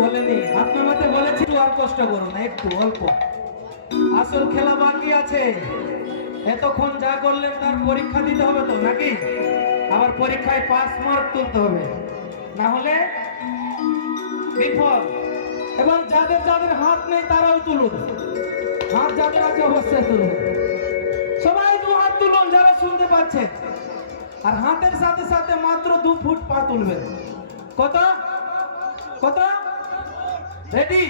বলেনি, হাত নামাতে বলেছিল। আর কষ্ট করো না, একটু অল্প, আসল খেলা বাকি আছে। এতক্ষণ যা করলেন তার পরীক্ষা দিতে হবে তো নাকি? আবার পরীক্ষায় পাস মার্ক তুলতে হবে, না হলে বিফল। এবার যাদের যাদের হাত নেই তারাও তুলুন, হাত যাদের আছে অবশ্যই তুলুন। সবাই 2 হাত তুলুন যারা শুনতে পাচ্ছেন। আর হাতের সাথে সাথে মাত্র 2 ফুট পা তুলবেন। কত কত? রেডি?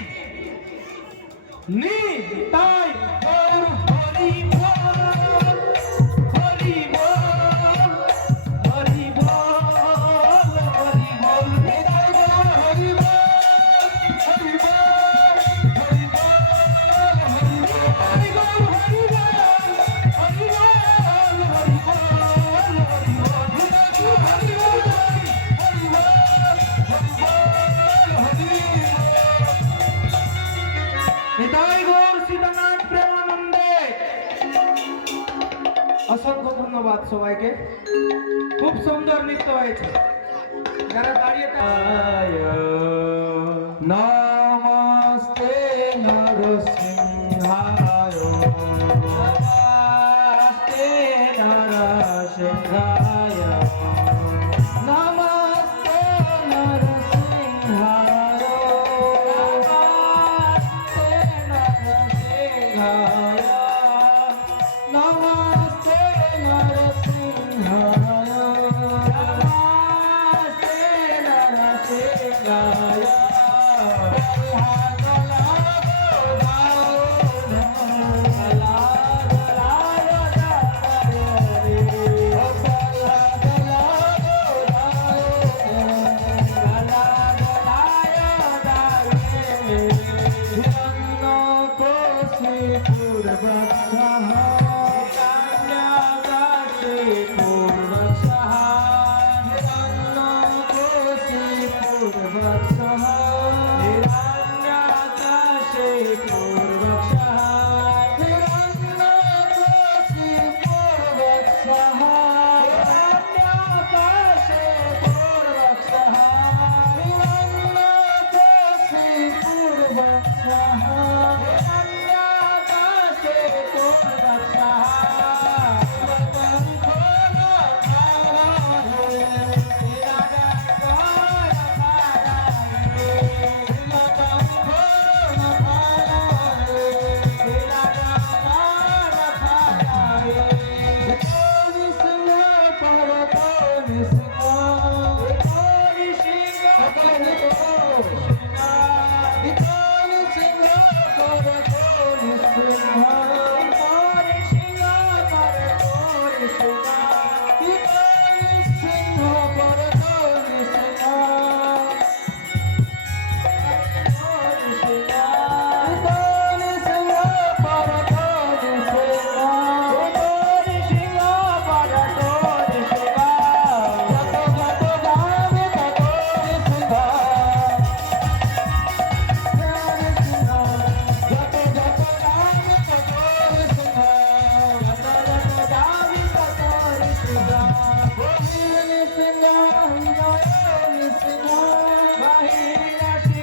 নি তাই হরি বল, হরি বল, হরি বল, হরি বল, নিতাই গৌর হরি বল, হরি বল, হরি বল, হরি বল, নিতাই গৌর হরি বল, হরি বল, হরি বল, হরি বল, নিতাই গৌর হরি বল, হরি বল, হরি বল, হরি বল। নিতাই গৌর সীতানাথ প্রেমানন্দে। অসংখ্য ধন্যবাদ সবাইকে, খুব সুন্দর নৃত্য হয়েছে। যারা দাঁড়িয়ে নমস্তে নরসিংহায়, নমস্তে নরসিংহায়, নমস্তে নরসিংহায়, নমস্তে নরসিংহায়, নমস্তে নরসিংহায়। Bahir